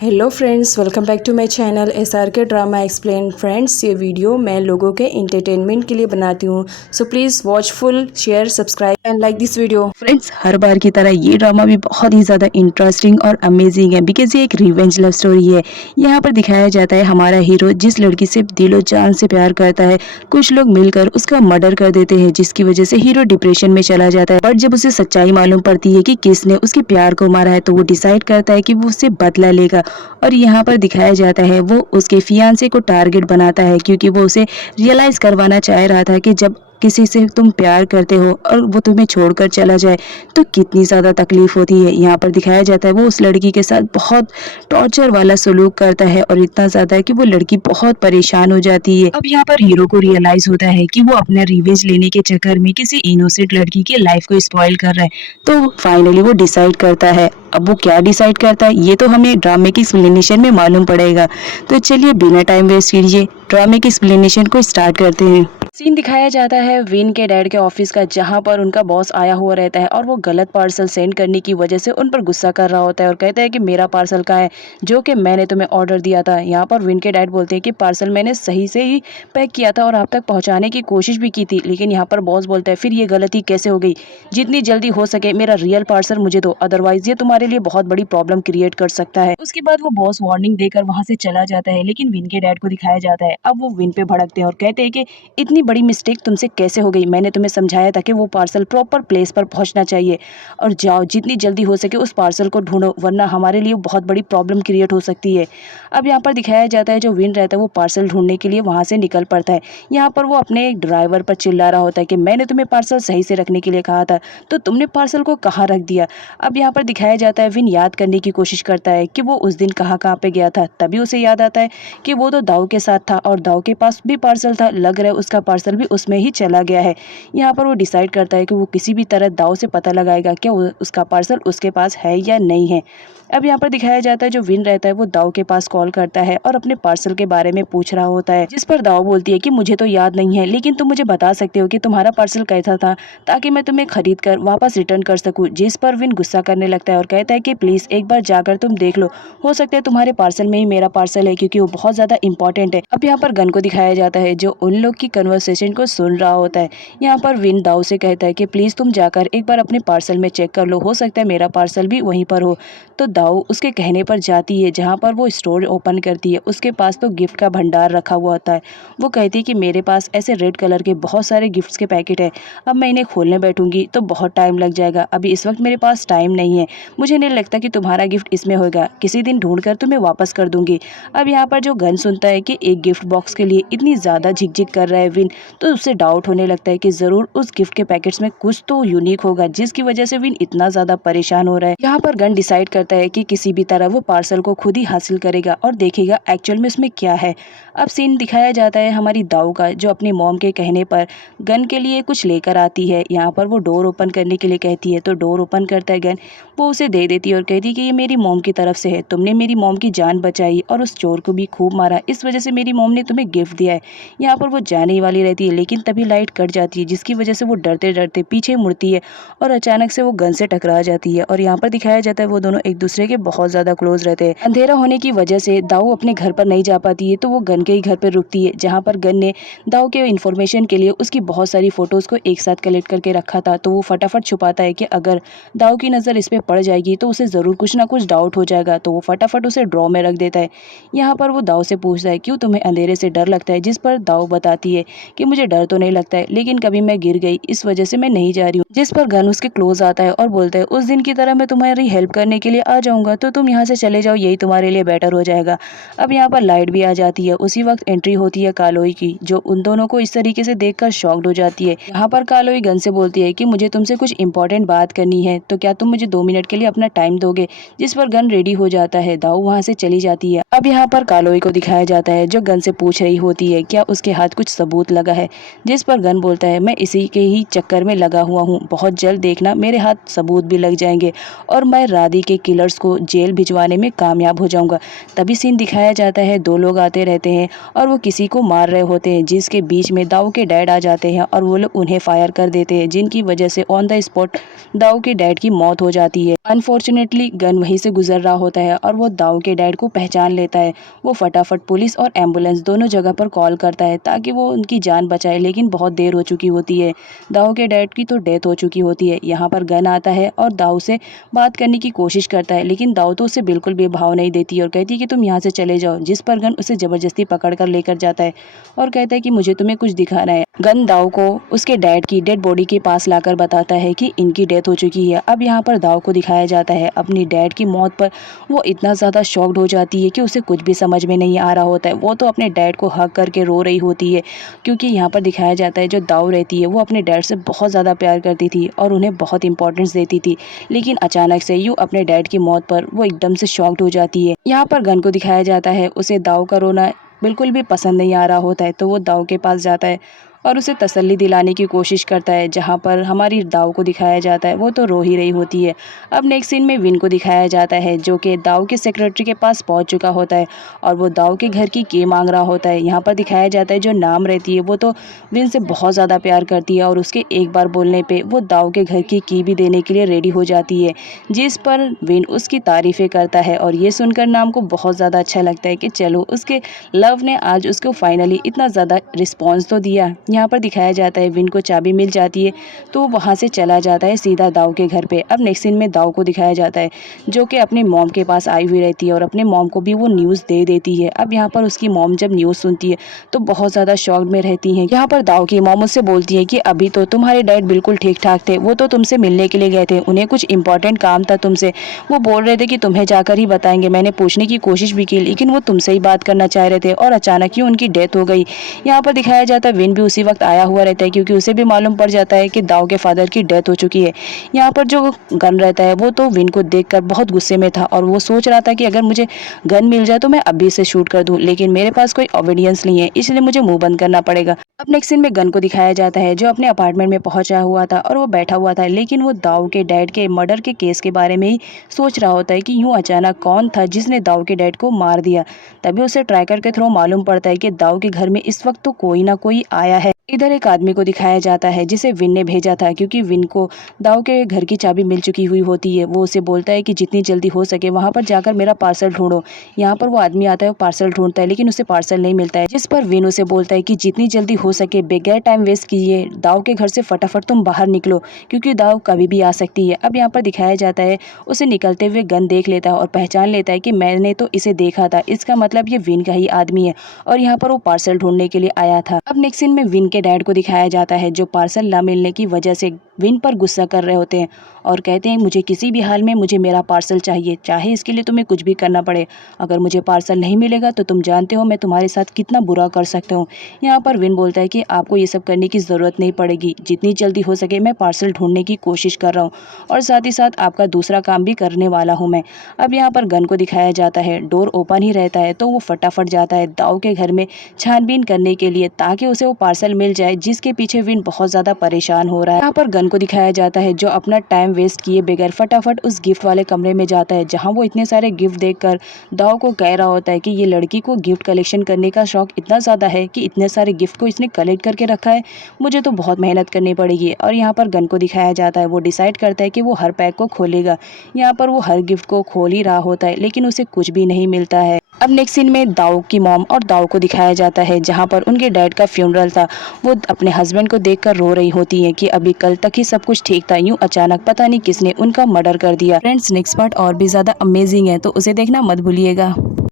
Hello friends, welcome back to my channel SRK drama explain. Friends, ये video मैं लोगों के एंटरटेनमेंट के लिए बनाती हूँ, so please watch full, share, subscribe and like this video. Friends, हर बार की तरह ये ड्रामा भी बहुत ही ज़्यादा इंटरेस्टिंग और अमेजिंग है बिकॉज ये एक रिवेंज लव स्टोरी है। यहाँ पर दिखाया जाता है हमारा हीरो जिस लड़की से दिलो जान से प्यार करता है, कुछ लोग मिलकर उसका मर्डर कर देते हैं जिसकी वजह से हीरो डिप्रेशन में चला जाता है। बट जब उसे सच्चाई मालूम पड़ती है कि किसने उसके प्यार को मारा है तो वो डिसाइड करता है कि वो उससे बदला लेगा। और यहाँ पर दिखाया जाता है वो उसके फियांसे को टारगेट बनाता है क्योंकि वो उसे रियलाइज करवाना चाह रहा था कि जब किसी से तुम प्यार करते हो और वो तुम्हें छोड़कर चला जाए तो कितनी ज़्यादा तकलीफ होती है। यहाँ पर दिखाया जाता है वो उस लड़की के साथ बहुत टॉर्चर वाला सलूक करता है और इतना ज़्यादा है कि वो लड़की बहुत परेशान हो जाती है। अब यहाँ पर हीरो को रियलाइज होता है कि वो अपना रिवेंज लेने के चक्कर में किसी इनोसेंट लड़की की लाइफ को स्पॉइल कर रहा है। तो फाइनली वो डिसाइड करता है। अब वो क्या डिसाइड करता है ये तो हमें ड्रामे की एक्सप्लेनेशन में मालूम पड़ेगा। तो चलिए बिना टाइम वेस्ट कीजिए ड्रामे की एक्सप्लेनेशन को स्टार्ट करते हैं। सीन दिखाया जाता है विन के डैड के ऑफिस का, जहां पर उनका बॉस आया हुआ रहता है और वो गलत पार्सल सेंड करने की वजह से उन पर गुस्सा कर रहा होता है और कहता है कि मेरा पार्सल कहाँ है जो कि मैंने तुम्हें ऑर्डर दिया था। यहाँ पर विन के डैड बोलते हैं कि पार्सल मैंने सही से ही पैक किया था और आप तक पहुंचाने की कोशिश भी की थी, लेकिन यहाँ पर बॉस बोलता है फिर ये गलती कैसे हो गई, जितनी जल्दी हो सके मेरा रियल पार्सल मुझे दो, अदरवाइज ये तुम्हारे लिए बहुत बड़ी प्रॉब्लम क्रिएट कर सकता है। उसके बाद वो बॉस वार्निंग देकर वहां से चला जाता है, लेकिन विन के डैड को दिखाया जाता है। अब वो विन पे भड़कते हैं और कहते हैं कि इतनी बड़ी मिस्टेक तुमसे कैसे हो गई, मैंने तुम्हें समझाया था कि वो पार्सल प्रॉपर प्लेस पर पहुंचना चाहिए और जाओ जितनी जल्दी हो सके उस पार्सल को ढूंढो, वरना हमारे लिए बहुत बड़ी प्रॉब्लम क्रिएट हो सकती है। अब यहाँ पर दिखाया जाता है जो विन रहता है वो पार्सल ढूंढने के लिए वहां से निकल पड़ता है। यहाँ पर वो अपने एक ड्राइवर पर चिल्ला रहा होता है कि मैंने तुम्हें पार्सल सही से रखने के लिए कहा था, तो तुमने पार्सल को कहाँ रख दिया। अब यहाँ पर दिखाया जाता है विन याद करने की कोशिश करता है कि वो उस दिन कहाँ कहाँ पे गया था। तभी उसे याद आता है कि वो तो दाऊ के साथ था और दाऊ के पास भी पार्सल था, लग रहा है उसका पार्सल भी उसमें ही चला गया है। यहाँ पर वो डिसाइड करता है कि वो किसी भी तरह दाऊ से पता लगाएगा कि उसका पार्सल उसके पास है या नहीं है। अब यहाँ पर दिखाया जाता है जो विन रहता है वो दाऊ के पास कॉल करता है और अपने पार्सल के बारे में पूछ रहा होता है, जिस पर दाऊ बोलती है कि मुझे तो याद नहीं है, लेकिन तुम मुझे बता सकते हो कि तुम्हारा पार्सल कैसा था ताकि मैं तुम्हें खरीद कर वापस रिटर्न कर सकूं। जिस पर विन गुस्सा करने लगता है और कहता है कि प्लीज एक बार जाकर तुम देख लो, हो सकता है तुम्हारे पार्सल में ही मेरा पार्सल है क्योंकि वो बहुत ज्यादा इंपॉर्टेंट है। अब यहाँ पर गन को दिखाया जाता है जो उन लोग की कन्वर्सेशन को सुन रहा होता है। यहाँ पर विन दाऊ से कहता है कि प्लीज तुम जाकर एक बार अपने पार्सल में चेक कर लो, हो सकता है मेरा पार्सल भी वहीं पर हो। तो दाऊ उसके कहने पर जाती है, जहाँ पर वो स्टोर ओपन करती है उसके पास तो गिफ्ट का भंडार रखा हुआ होता है। वो कहती है कि मेरे पास ऐसे रेड कलर के बहुत सारे गिफ्ट्स के पैकेट है, अब मैं इन्हें खोलने बैठूंगी तो बहुत टाइम लग जाएगा, अभी इस वक्त मेरे पास टाइम नहीं है, मुझे नहीं लगता कि तुम्हारा गिफ्ट इसमें होगा, किसी दिन ढूंढ कर तुम्हें वापस कर दूंगी। अब यहाँ पर जो गन सुनता है कि एक गिफ्ट बॉक्स के लिए इतनी ज़्यादा झिकझिक कर रहा है विन, तो उससे डाउट होने लगता है कि ज़रूर उस गिफ्ट के पैकेट्स में कुछ तो यूनिक होगा जिसकी वजह से विन इतना ज़्यादा परेशान हो रहा है। यहाँ पर गन डिसाइड करता है कि किसी भी तरह वो पार्सल को खुद ही हासिल करेगा और देखेगा एक्चुअल में उसमें क्या है। अब सीन दिखाया जाता है हमारी दाऊ का, जो अपनी मॉम के कहने पर गन के लिए कुछ लेकर आती है। यहाँ पर वो डोर ओपन करने के लिए कहती है तो डोर ओपन करता है गन, वो उसे दे देती है और कहती है कि ये मेरी मॉम की तरफ से है, तुमने मेरी मॉम की जान बचाई और उस चोर को भी खूब मारा, इस वजह से मेरी मॉम ने तुम्हें गिफ्ट दिया है। यहाँ पर वो जाने ही वाली रहती है, लेकिन तभी लाइट कट जाती है जिसकी वजह से वो डरते डरते पीछे मुड़ती है और अचानक से वो गन से टकरा जाती है। और यहाँ पर दिखाया जाता है वो दोनों एक दूसरे के बहुत ज्यादा क्लोज रहते हैं। अंधेरा होने की वजह से दाऊ अपने घर पर नहीं जा पाती है तो वो गन के ही घर पर रुकती है, जहाँ पर गन ने दाऊ के इन्फॉर्मेशन के लिए उसकी बहुत सारी फोटोज को एक साथ कलेक्ट करके रखा था। तो वो फटाफट छुपाता है कि अगर दाऊ की नज़र इस पर पड़ जाएगी तो उसे ज़रूर कुछ ना कुछ डाउट हो जाएगा, तो वो फटाफट उसे ड्रॉ में रख देता है। यहाँ पर वो दाऊ से पूछता है क्यों तुम्हें अंधेरे से डर लगता है, जिस पर दाऊ बताती है कि मुझे डर तो नहीं लगता है, लेकिन कभी मैं गिर गई इस वजह से मैं नहीं जा रही हूँ। जिस पर गन उसके क्लोज आता है और बोलता है उस दिन की तरह मैं तुम्हारी हेल्प करने के लिए आ जाऊंगा, तो तुम यहाँ से चले जाओ, यही तुम्हारे लिए बेटर हो जाएगा। अब यहाँ पर लाइट भी आ जाती है। उसी वक्त एंट्री होती है कालोई की, जो उन दोनों को इस तरीके से देखकर शॉक्ड हो जाती है। यहाँ पर कालोई गन से बोलती है कि मुझे तुमसे कुछ इंपॉर्टेंट बात करनी है, तो क्या तुम मुझे 2 मिनट के लिए अपना टाइम दोगे। जिस पर गन रेडी हो जाता है, दाऊ वहाँ से चली जाती है। अब यहाँ पर कालोई को दिखाया जाता है जो गन से पूछ रही होती है क्या उसके हाथ कुछ सबूत लगा है। जिस पर गन बोलता है मैं इसी के ही चक्कर में लगा हुआ हूँ, बहुत जल्द देखना मेरे हाथ सबूत भी लग जाएंगे और मैं राधी के किलर्स उसको जेल भिजवाने में कामयाब हो जाऊंगा। तभी सीन दिखाया जाता है, दो लोग आते रहते हैं और वो किसी को मार रहे होते हैं, जिसके बीच में दाऊ के डैड आ जाते हैं और वो लोग उन्हें फायर कर देते हैं, जिनकी वजह से ऑन द स्पॉट दाऊ के डैड की मौत हो जाती है। अनफॉर्चुनेटली गन वहीं से गुजर रहा होता है और वो दाऊ के डैड को पहचान लेता है। वो फटाफट पुलिस और एम्बुलेंस दोनों जगह पर कॉल करता है ताकि वो उनकी जान बचाए, लेकिन बहुत देर हो चुकी होती है। दाऊ के डैड की तो डेथ हो चुकी होती है। यहाँ पर गन आता है और दाऊ से बात करने की कोशिश करता है, लेकिन दाऊ तो उसे बिल्कुल भी भाव नहीं देती और कहती है कि तुम यहाँ से चले जाओ, जिस पर गन उसे ज़बरदस्ती पकड़ कर लेकर जाता है और कहता है कि मुझे तुम्हें कुछ दिखाना है। गन दाऊ को उसके डैड की डेड बॉडी के पास लाकर बताता है कि इनकी डेथ हो चुकी है। अब यहाँ पर दाऊ को दिखाया जाता है अपनी डैड की मौत पर वो इतना ज़्यादा शॉक्ड हो जाती है कि उसे कुछ भी समझ में नहीं आ रहा होता है। वो तो अपने डैड को हग करके रो रही होती है, क्योंकि यहाँ पर दिखाया जाता है जो दाऊ रहती है वो अपने डैड से बहुत ज़्यादा प्यार करती थी और उन्हें बहुत इंपॉर्टेंस देती थी, लेकिन अचानक से यूँ अपने डैड की मौत पर वो एकदम से शॉक्ड हो जाती है। यहाँ पर गन को दिखाया जाता है, उसे दाऊ का रोना बिल्कुल भी पसंद नहीं आ रहा होता है, तो वो दाऊ के पास जाता है और उसे तसल्ली दिलाने की कोशिश करता है। जहाँ पर हमारी दाऊ को दिखाया जाता है वो तो रो ही रही होती है। अब नेक्स्ट सीन में विन को दिखाया जाता है, जो कि दाऊ के सेक्रेटरी के पास पहुँच चुका होता है और वो दाऊ के घर की की मांग रहा होता है। यहाँ पर दिखाया जाता है जो नाम रहती है वो तो विन से बहुत ज़्यादा प्यार करती है और उसके एक बार बोलने पर वो दाऊ के घर की भी देने के लिए रेडी हो जाती है, जिस पर विन उसकी तारीफ़ें करता है और ये सुनकर नाम को बहुत ज़्यादा अच्छा लगता है कि चलो उसके लव ने आज उसको फाइनली इतना ज़्यादा रिस्पॉन्स तो दिया। यहाँ पर दिखाया जाता है विन को चाबी मिल जाती है तो वहाँ से चला जाता है सीधा दाऊ के घर पे। अब नेक्स्ट सीन में दाऊ को दिखाया जाता है जो कि अपनी मॉम के पास आई हुई रहती है और अपने मॉम को भी वो न्यूज़ दे देती है। अब यहाँ पर उसकी मॉम जब न्यूज़ सुनती है तो बहुत ज़्यादा शॉक में रहती है। यहाँ पर दाऊ की मॉम उससे बोलती है कि अभी तो तुम्हारे डैड बिल्कुल ठीक ठाक थे, वो तो तुमसे मिलने के लिए गए थे, उन्हें कुछ इंपॉर्टेंट काम था तुमसे, वो बोल रहे थे कि तुम्हें जाकर ही बताएंगे। मैंने पूछने की कोशिश भी की लेकिन वो तुमसे ही बात करना चाह रहे थे और अचानक ही उनकी डेथ हो गई। यहाँ पर दिखाया जाता है विन भी उसी वक्त आया हुआ रहता है, क्योंकि उसे भी मालूम पड़ जाता है कि दाऊ के फादर की डेथ हो चुकी है। यहाँ पर जो गन रहता है वो तो विन को देखकर बहुत गुस्से में था और वो सोच रहा था कि अगर मुझे गन मिल जाए तो मैं अभी से शूट कर दूं, लेकिन मेरे पास कोई ऑबिडियंस नहीं है, इसलिए मुझे मुंह बंद करना पड़ेगा। अब नेक्स्ट सीन में गन को दिखाया जाता है जो अपने अपार्टमेंट में पहुंचा हुआ था और वो बैठा हुआ था, लेकिन वो दाऊ के डैड के मर्डर के केस के बारे में ही सोच रहा होता है कि यूँ अचानक कौन था जिसने दाऊ के डैड को मार दिया। तभी उसे ट्रैकर के थ्रू मालूम पड़ता है कि दाऊ के घर में इस वक्त तो कोई ना कोई आया है। इधर एक आदमी को दिखाया जाता है जिसे विन ने भेजा था, क्योंकि विन को दाऊ के घर की चाबी मिल चुकी हुई होती है। वो उसे बोलता है कि जितनी जल्दी हो सके वहां पर जाकर मेरा पार्सल ढूंढो। यहाँ पर वो आदमी आता है, वो पार्सल ढूंढता है लेकिन उसे पार्सल नहीं मिलता है, जिस पर विन उसे बोलता है कि जितनी जल्दी हो सके बगैर टाइम वेस्ट किए दाऊ के घर से फटाफट तुम बाहर निकलो, क्योंकि दाऊ कभी भी आ सकती है। अब यहाँ पर दिखाया जाता है उसे निकलते हुए गन देख लेता है और पहचान लेता है कि मैंने तो इसे देखा था, इसका मतलब ये विन का ही आदमी है और यहाँ पर वो पार्सल ढूंढने के लिए आया था। अब नेक्स्ट सीन में विन के डैड को दिखाया जाता है जो पार्सल ना मिलने की वजह से विन पर गुस्सा कर रहे होते हैं और कहते हैं मुझे किसी भी हाल में मुझे मेरा पार्सल चाहिए, चाहे इसके लिए तुम्हें कुछ भी करना पड़े। अगर मुझे पार्सल नहीं मिलेगा तो तुम जानते हो मैं तुम्हारे साथ कितना बुरा कर सकता हूँ। यहाँ पर विन बोलता है कि आपको ये सब करने की ज़रूरत नहीं पड़ेगी, जितनी जल्दी हो सके मैं पार्सल ढूंढने की कोशिश कर रहा हूँ और साथ ही साथ आपका दूसरा काम भी करने वाला हूँ मैं। अब यहाँ पर गन को दिखाया जाता है, डोर ओपन ही रहता है तो वो फटाफट जाता है दाऊ के घर में छानबीन करने के लिए ताकि उसे वो पार्सल मिल जाए, जिसके पीछे विन बहुत ज़्यादा परेशान हो रहा है। यहाँ पर गन को दिखाया जाता है जो अपना टाइम वेस्ट किए बगैर फटाफट उस गिफ्ट वाले कमरे में जाता है, जहाँ वो इतने सारे गिफ्ट देखकर दाऊ को कह रहा होता है कि ये लड़की को गिफ्ट कलेक्शन करने का शौक इतना ज़्यादा है कि इतने सारे गिफ्ट को इसने कलेक्ट करके रखा है, मुझे तो बहुत मेहनत करनी पड़ेगी। और यहाँ पर गन को दिखाया जाता है वो डिसाइड करता है कि वो हर पैक को खोलेगा। यहाँ पर वो हर गिफ्ट को खोल ही रहा होता है लेकिन उसे कुछ भी नहीं मिलता है। अब नेक्स्ट सीन में दाऊ की मॉम और दाऊ को दिखाया जाता है जहां पर उनके डैड का फ्यूनरल था। वो अपने हस्बैंड को देखकर रो रही होती है कि अभी कल तक ही सब कुछ ठीक था, यूं अचानक पता नहीं किसने उनका मर्डर कर दिया। फ्रेंड्स नेक्स्ट पार्ट और भी ज़्यादा अमेजिंग है तो उसे देखना मत भूलिएगा।